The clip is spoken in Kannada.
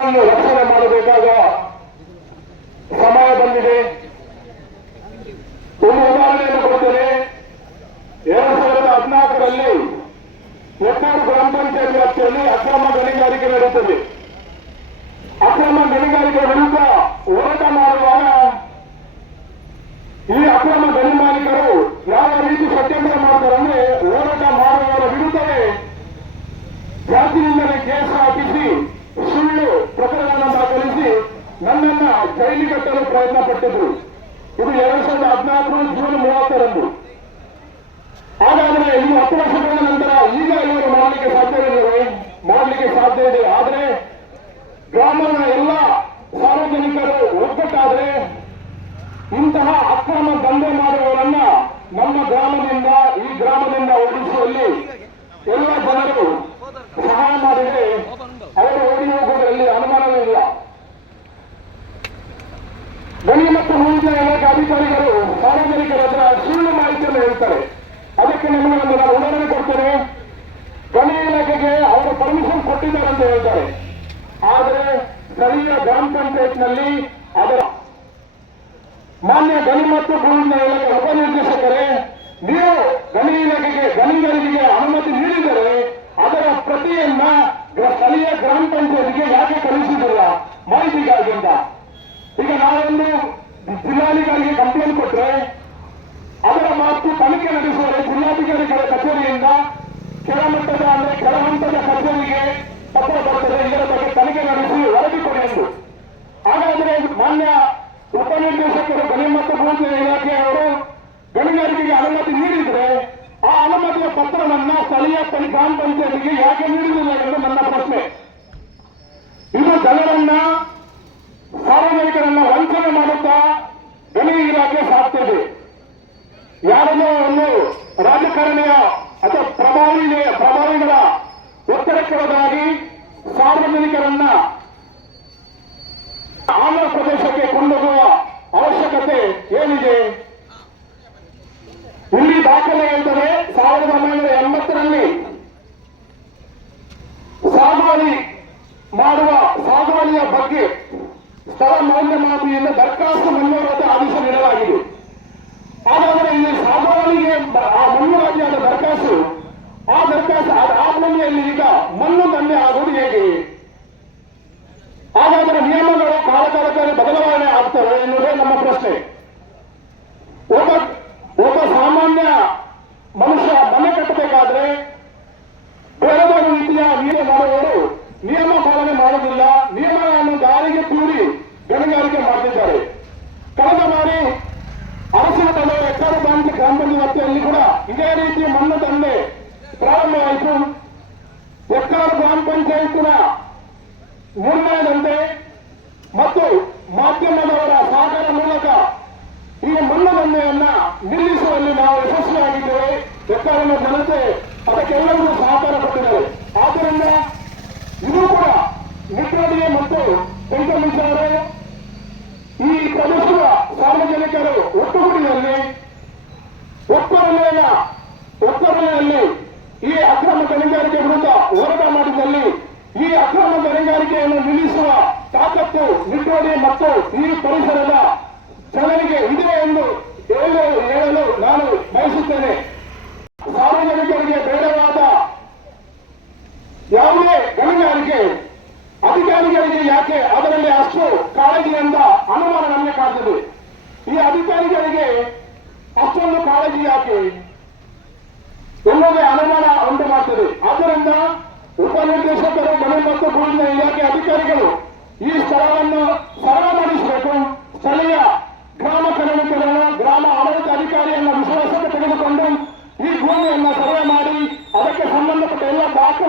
ರಕ್ಷಣೆ ಮಾಡಬೇಕಾದ ಸಮಯ ಬಂದಿದೆ. ಒಂದು ಉದಾಹರಣೆಯನ್ನು ಕೊಡ್ತೇನೆ. ಎರಡು ಸಾವಿರದ ಹದಿನಾಲ್ಕರಲ್ಲಿ ಎತ್ತೂರು ಗ್ರಾಮ ಪಂಚಾಯತ್ ವ್ಯಾಪ್ತಿಯಲ್ಲಿ ಅಕ್ರಮ ಗಣಿಗಾರಿಕೆ ನಡೆಯುತ್ತದೆ. ಪ್ರಯತ್ನ ಪಟ್ಟಿದ್ರು. ಇದು ಎರಡು ಸಾವಿರದ ಹದಿನಾಲ್ಕು ಜೂನ್ ಮೂವತ್ತರಂದು. ಹಾಗಾದ್ರೆ ಈ ಹತ್ತು ವರ್ಷಗಳ ನಂತರ ಈಗ ಇವರು ಮಾಡಲಿಕ್ಕೆ ಸಾಧ್ಯವಿಲ್ಲ ಮಾಡಲಿಕ್ಕೆ ಸಾಧ್ಯ ಇದೆ. ಆದರೆ ಗ್ರಾಮದ ಎಲ್ಲ ಸಾರ್ವಜನಿಕರು ಒಗ್ಗಟ್ಟಾದ್ರೆ ಇಂತಹ ಅಕ್ರಮ ದಂಧೆ ಮಾಡುವವರನ್ನ ನಮ್ಮ ಗ್ರಾಮದಿಂದ, ಈ ಗ್ರಾಮದಿಂದ ಓಡಿಸುವಲ್ಲಿ ಎಲ್ಲ ಜನರು ಸಹಾಯ ಮಾಡಿದರೆ ಅವರು ಓಡಿ ಹೋಗುವುದರಲ್ಲಿ ಅನುಮಾನವೇ ಇಲ್ಲ ಗಣಿ ಮತ್ತು ಭೂಮಿಯ ಇಲಾಖೆ ಅಧಿಕಾರಿಗಳು ಸಾರ್ವಜನಿಕರ ಹತ್ರ ಸುಳ್ಳು ಮಾಹಿತಿಯನ್ನು ಹೇಳ್ತಾರೆ. ಅದಕ್ಕೆ ನಮಗೆ ಒಂದು ನಾನು ಉದಾಹರಣೆ ಕೊಡ್ತೇನೆ. ಗಣಿ ಇಲಾಖೆಗೆ ಅವರು ಪರ್ಮಿಷನ್ ಕೊಟ್ಟಿದ್ದಾರೆ ಅಂತ ಹೇಳ್ತಾರೆ. ಆದರೆ ಸ್ಥಳೀಯ ಗ್ರಾಮ ಪಂಚಾಯತ್ನಲ್ಲಿ ಅದರ ಮಾನ್ಯ ಗಣಿ ಮತ್ತು ಗುರುವಿನ ಇಲಾಖೆ ಉಪನಿರ್ದೇಶಕರೇ, ನೀವು ಗಣಿ ಇಲಾಖೆಗೆ ಗಣಿಗಾರಿಕೆಗೆ ಅನುಮತಿ ನೀಡಿದರೆ ಅದರ ಪ್ರತಿಯನ್ನ ಸ್ಥಳೀಯ ಗ್ರಾಮ ಪಂಚಾಯತ್ಗೆ ಯಾಕೆ ಕಳುಹಿಸಿದಿಲ್ಲ ಮಾಹಿತಿಗಾಗಿ ಅಂತ. ಈಗ ನಾವೊಂದು ಜಿಲ್ಲಾಧಿಕಾರಿಗೆ ಕಂಪ್ಲೇಂಟ್ ಮಾತು ತನಿಖೆ ನಡೆಸುವರು ಜಿಲ್ಲಾಧಿಕಾರಿಗಳ ಕಚೇರಿಯಿಂದ ಕೆಳಮಟ್ಟದ ಅಂದರೆ ಕೆಳಹಂತದ ಕಚೇರಿಗೆ ಪತ್ರ ಬರ್ತದೆ. ಇದರ ಬಗ್ಗೆ ತನಿಖೆ ನಡೆಸಿ ವರದಿ ಕೊಡಿ ಹಾಗಾದರೆ ಮಾನ್ಯ ಉಪನಿರ್ದೇಶಕರು ಗಣಿ ಮತ್ತು ಭೂಮಿ ಇಲಾಖೆಯವರು ಗಣಿಗಾರಿಕೆಗೆ ಅನುಮತಿ ನೀಡಿದ್ರೆ ಆ ಅನುಮತಿಯ ಪತ್ರವನ್ನು ಸ್ಥಳೀಯ ಗ್ರಾಮ ಪಂಚಾಯತಿಗೆ ಯಾಕೆ ನೀಡುವುದಿಲ್ಲ ಎಂದು ನನ್ನ ಪ್ರಶ್ನೆ ಇದು ಜನರನ್ನ ಸಾರ್ವಜನಿಕರನ್ನ ವಂಚನೆ ಮಾಡುತ್ತಾ ಗಣಿ ಇಲಾಖೆ ಸಾಕ್ತಿದೆ ಯಾರನ್ನೋ ಒಂದು ರಾಜಕಾರಣಿಯ ಅಥವಾ ಪ್ರಭಾವಿ ಪ್ರಭಾವಿಗಳ ಒತ್ತಡಕ್ಕೊಳಗಾಗಿ ಸಾರ್ವಜನಿಕರನ್ನ ಆಂಧ್ರ ಪ್ರದೇಶಕ್ಕೆ ಕೊಂಡೊಯ್ಯುವ ಅವಶ್ಯಕತೆ ಏನಿದೆ? ಇಲ್ಲಿ ದಾಖಲೆ ಎಂದರೆ ಸಾವಿರದ ಒಂಬೈನೂರ ಎಂಬತ್ತರಲ್ಲಿ ಸಾಗುವಳಿ ಮಾಡುವ, ಸಾಗುವಳಿಯ ಬಗ್ಗೆ ಸ್ಥಳ ಮೌಲ್ಯಮಾಪನೆಯಿಂದ ದರ್ಖಾಸ್ತು ಮಂಜೂರಾತಿ ಆದೇಶ ನೀಡಲಾಗಿದೆ ಹಾಗಾದರೆ ಇಲ್ಲಿ ಸಾಗುವಳಿಗೆ ಬ- ಆ ಮಂಜೂರಾತಿಯಾದ ದರಖಾಸ್ತು ಆ ದರಖಾಸ್ತು ಆ- ಆ ಭೂಮಿಯಲ್ಲಿ ಈಗ ಮಣ್ಣು ದಂಧೆ ಹೇಗೆ ಹಾಗಾದರೆ ನಿಯಮಗಳು ಕಾಲಕಾಲಕ್ಕೆ ಬದಲಾವಣೆ ಆಗ್ತವೆ ಎನ್ನುವುದೇ ನಮ್ಮ ಪ್ರಶ್ನೆ. ಒಬ್ಬ ಒಬ್ಬ ಸಾಮಾನ್ಯ ಮನುಷ್ಯ ಮನೆ ಕಟ್ಟಬೇಕಾದ್ರೆ ಬೇರೆ ಬೇರೆ ರೀತಿಯ ನಿಯಮ ಮಾಡುವವರು ನಿಯಮ ಪಾಲನೆ ಮಾಡುವುದಿಲ್ಲ. ನಿಯಮಗಳನ್ನು ಗಾಳಿಗೆ ತೂರಿ ಗಣಿಗಾರಿಕೆ ಮಾಡ್ತಿದ್ದಾರೆ. ಕಳೆದ ಬಾರಿ ಅರಸಿನ ತಲೆ ಎಕ್ಕಡ ಬ್ಯಾಂಕ್ ಗ್ರಾಮ ಪಂಚಾಯತ್ ಕೂಡ ಇದೇ ರೀತಿ ಮಣ್ಣು ತಂದೆ ಪ್ರಾರಂಭವಾಯಿತು ಎಕ್ಕಡ ಗ್ರಾಮ ಪಂಚಾಯತ್ನ ಮೂರನೆಯದಂತೆ ಮತ್ತು ಮಾಧ್ಯಮದವರ ಸಹಕಾರ ಮೂಲಕ ಈ ಮಣ್ಣು ದಂಧೆಯನ್ನ ನಿಲ್ಲಿಸುವಲ್ಲಿ ನಾವು ಯಶಸ್ವಿಯಾಗಿದ್ದೇವೆ ಎಕ್ಕಡನ ಜನತೆ ಅದಕ್ಕೆಲ್ಲರೂ ಸಹಕಾರ ಕೊಟ್ಟಿದ್ದಾರೆ ಆದ್ದರಿಂದ ಇದು ಕೂಡ ನಿಟ್ಟಡಿಗೆ ಮತ್ತು ಬೆಂಕಮಿಸಾರು ಈ ಪ್ರದೇಶದ ಸಾರ್ವಜನಿಕರು ಒಟ್ಟುಗೂಡಿನಲ್ಲಿ ಒಪ್ಪರಮೆಯ ಒಪ್ಪರಮೆಯಲ್ಲಿ ಈ ಅಕ್ರಮ ಗಣಿಗಾರಿಕೆ ವಿರುದ್ಧ ಹೋರಾಟ ಮಾಡಿದಲ್ಲಿ ಈ ಅಕ್ರಮ ಗಣಿಗಾರಿಕೆಯನ್ನು ನಿಲ್ಲಿಸುವ ತಾಕತ್ತು ನಿಟ್ಟೋಡಿ ಮತ್ತು ಈ ಪರಿಸರದ ಜನರಿಗೆ ಇದೆ ಎಂದು ಹೇಳಲು ನಾನು ಬಯಸುತ್ತೇನೆ. ಸಾರ್ವಜನಿಕರಿಗೆ ಬೇಡವಾದ ಯಾವುದೇ ಗಣಿಗಾರಿಕೆ, ಅಧಿಕಾರಿಗಳಿಗೆ ಯಾಕೆ ಅದರಲ್ಲಿ ಅಷ್ಟು ಕಾಳಜಿಯಿಂದ ಅನುಮಾನ ನಮಗೆ ಕಾಡ್ತದೆ ಈ ಅಧಿಕಾರಿಗಳಿಗೆ ಅಷ್ಟೊಂದು ಕಾಳಜಿ ಯಾಕೆ? ಎಲ್ಲವೇ ಅನುಮಾನ ಉಂಟು ಮಾಡ್ತದೆ. ಆದ್ದರಿಂದ ಉಪನಿರ್ದೇಶಕರು ಮತ್ತು ಭೂಮಿಯ ಇಲಾಖೆ ಅಧಿಕಾರಿಗಳು ಈ ಸ್ಥಳವನ್ನು ಸರಳಗೊಳಿಸಬೇಕು. ಸ್ಥಳೀಯ ಗ್ರಾಮ ಕರ್ಮಿಕರನ್ನು, ಗ್ರಾಮ ಆಡಳಿತ ಅಧಿಕಾರಿಯನ್ನ ವಿಶ್ವಾಸಕ್ಕೆ ತೆಗೆದುಕೊಂಡು ಈ ಭೂಮಿಯನ್ನು ಸರ್ವೆ ಮಾಡಿ, ಅದಕ್ಕೆ ಸಂಬಂಧಪಟ್ಟ ಎಲ್ಲ ದಾಖಲೆಗಳನ್ನು